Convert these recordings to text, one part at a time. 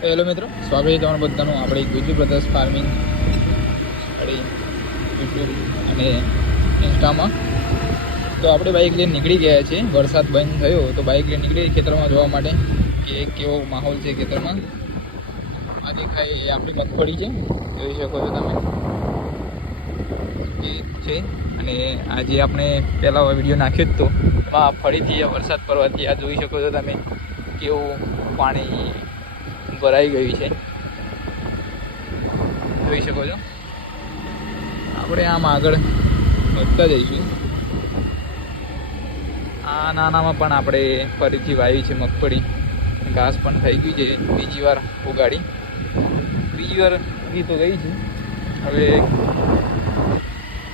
Hello મિત્રો, સ્વાગત છે તમારું બધાનું આપણે ગુજુ બ્રધર્સ ફાર્મિંગ યુટ્યુબ અને ઇન્સ્ટામાં. તો આપણે બાઇક લઈને નીકળી ગયા છીએ. વરસાદ બંધ થયો તો બાઇક લઈને નીકળી ખેતરમાં જોવા માટે કે કેવો માહોલ છે ખેતરમાં. આ દેખાય એ આપણી મગફળી છે, જોઈ શકો છો તમે એ છે. અને આજે આપણે પહેલાં વિડીયો નાખ્યો જ તો એમાં ફરીથી વરસાદ પડવાથી આ જોઈ શકો છો તમે કેવું પાણી ભરાઈ ગયું છે, જોઈ શકો છો. આપણે આમ આગળ વધતા જઈશું. આ નાનામાં પણ આપણે ફરીથી વાવી છે મગફળી. ઘાસ પણ થઈ ગઈ છે, બીજી વાર ઉગાડી, બીજી વાર ઉગી તો ગઈ છે. હવે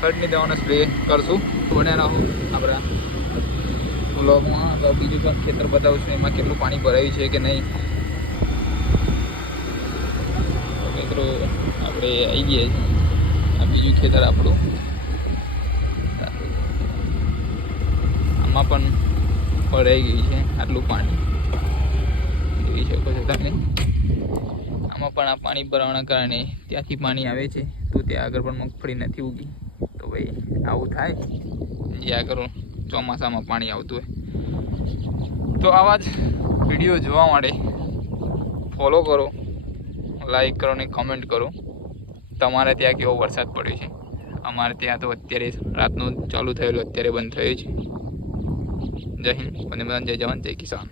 ખડની દવાનો સ્પ્રે કરશું. બન્યા રહો આપણા બ્લોગમાં. તો બીજું પણ ખેતર બતાવું છું, એમાં કેટલું પાણી ભરાયું છે કે નહીં. મિત્રો આપણે આવી ગયા છીએ. આ બીજું ખેતર આપણું. આમાં પણ ભરાઈ ગયું છે આટલું પાણી, જોઈ શકો છો તમે. આમાં પણ આ પાણી ભરાવાના કારણે ત્યાંથી પાણી આવે છે, તો ત્યાં આગળ પણ મગફળી નથી ઉગી. તો ભાઈ આવું થાય જે આગળ ચોમાસામાં પાણી આવતું હોય. તો આવા જ વિડીયો જોવા માટે ફોલો કરો, લાઈક કરો અને કમેન્ટ કરો. તમારે ત્યાં કેવો વરસાદ પડ્યો છે? અમારે ત્યાં તો અત્યારે રાતનું ચાલુ થયેલું, અત્યારે બંધ થયું છે. જય હિન્દ, વંદે માતરમ, જય જવાન, જય કિસાન.